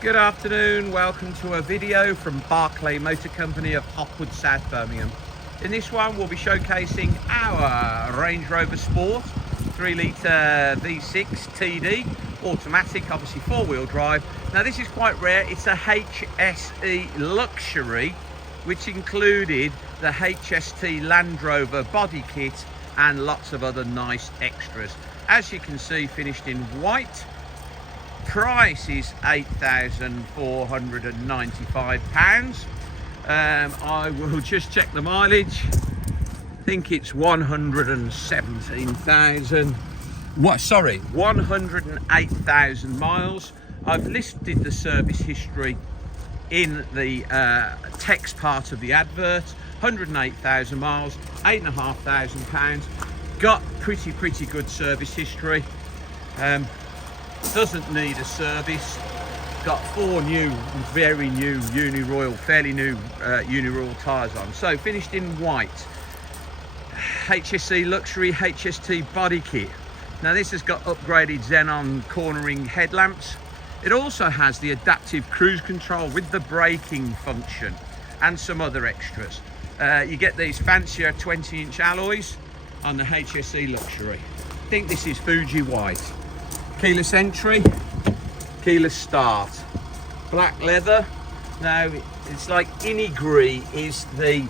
Good afternoon, welcome to a video from Barclay Motor Company of Hopwood, South Birmingham. In this one we'll be showcasing our Range Rover Sport 3 litre V6 TD, automatic, obviously 4-wheel drive. Now this is quite rare, it's a HSE Luxury, which included the HST Land Rover body kit and lots of other nice extras. As you can see, finished in white. Price is £8,495. I will just check the mileage. I think it's 108,000 miles. I've listed the service history in the text part of the advert. 108,000 miles, £8,500. Got pretty good service history. Doesn't need a service. Got 4 new, very new Uniroyal, fairly new Uniroyal tyres on. So finished in white. HSE Luxury HST body kit. Now this has got upgraded Xenon cornering headlamps. It also has the adaptive cruise control with the braking function and some other extras. You get these fancier 20-inch alloys on the HSE Luxury. I think this is Fuji white. Keyless entry, keyless start, black leather. Now it's like Inigre is the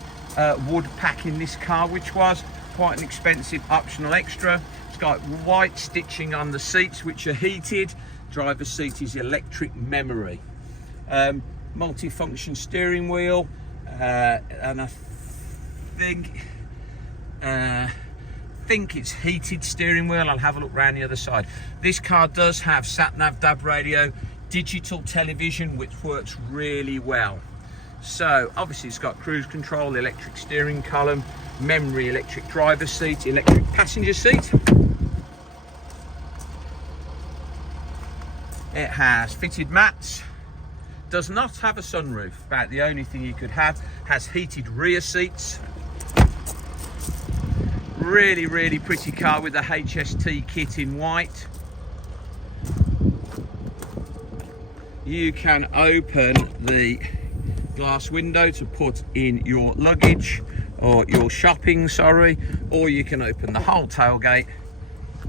wood pack in this car, which was quite an expensive optional extra. It's got white stitching on the seats, which are heated. Driver's seat is electric memory. Multi-function steering wheel, and I think it's heated steering wheel. I'll have a look around the other side. This car does have sat-nav, DAB radio, digital television, which works really well. So obviously it's got cruise control, electric steering column, memory electric driver's seat, electric passenger seat. It has fitted mats. Does not have a sunroof, about the only thing you could have. Has heated rear seats. Really pretty car with the HST kit in white. You can open the glass window to put in your luggage or your shopping, or you can open the whole tailgate.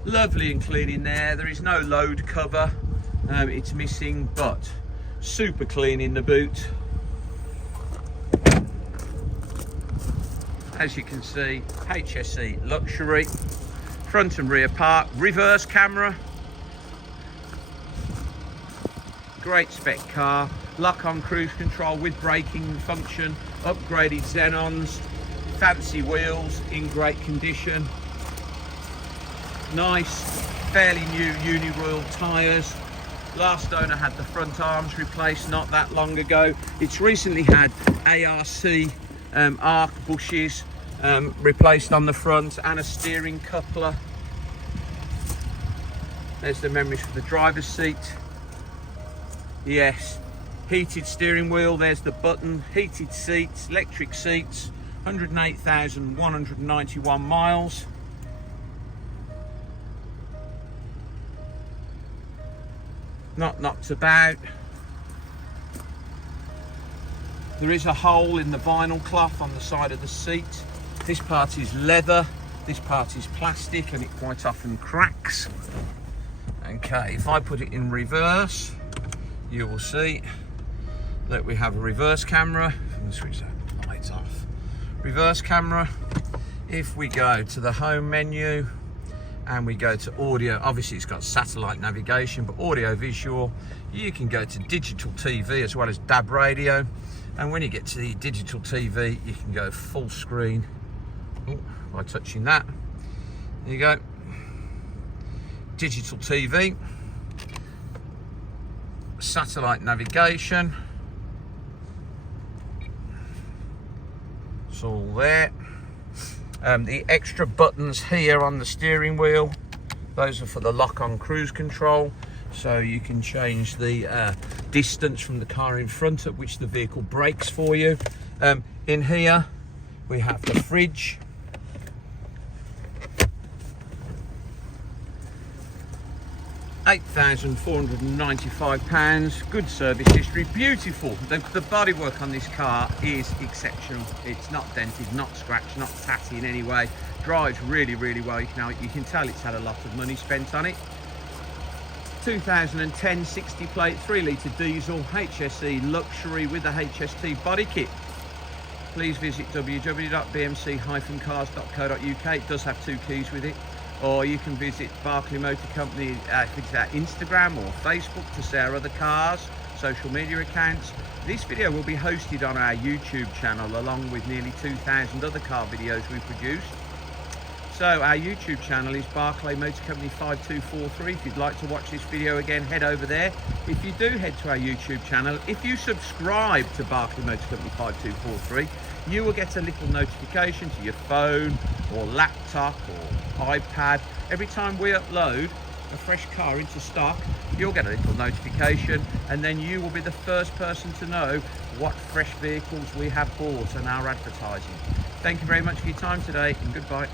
Lovely and clean in there. There is no load cover, it's missing, but super clean in the boot. As you can see, HSE Luxury, front and rear park, reverse camera, great spec car, lock-on cruise control with braking function, upgraded Xenons, fancy wheels in great condition, nice, fairly new Uniroyal tyres. Last owner had the front arms replaced not that long ago. It's recently had ARC arc bushes replaced on the front and a steering coupler. There's the memories for the driver's seat. Yes, heated steering wheel, there's the button, heated seats, electric seats, 108,191 miles. Not knocked about. There is a hole in the vinyl cloth on the side of the seat. This part is leather, this part is plastic, and it quite often cracks. Okay, if I put it in reverse, you will see that we have a reverse camera. I'm going to switch that light off. Reverse camera. If we go to the home menu and we go to audio, obviously it's got satellite navigation, but audio visual, you can go to digital TV as well as DAB radio. And when you get to the digital TV, you can go full screen. By touching that, there you go. Digital TV, satellite navigation. It's all there. The extra buttons here on the steering wheel, those are for the lock-on cruise control. So you can change the distance from the car in front at which the vehicle brakes for you. In here we have the fridge, £8,495, good service history, beautiful. The bodywork on this car is exceptional. It's not dented, not scratched, not tatty in any way. Drives really, really well. You can tell it's had a lot of money spent on it. 2010 60 plate, 3 litre diesel, HSE luxury with the HST body kit. Please visit www.bmc-cars.co.uk. It does have 2 keys with it. Or you can visit Barclay Motor Company, visit our Instagram or Facebook to see our other cars, social media accounts. This video will be hosted on our YouTube channel along with nearly 2,000 other car videos we produced. So our YouTube channel is Barclay Motor Company 5243. If you'd like to watch this video again, head over there. If you do head to our YouTube channel, if you subscribe to Barclay Motor Company 5243, you will get a little notification to your phone or laptop or iPad. Every time we upload a fresh car into stock, you'll get a little notification, and then you will be the first person to know what fresh vehicles we have bought and our advertising. Thank you very much for your time today, and goodbye.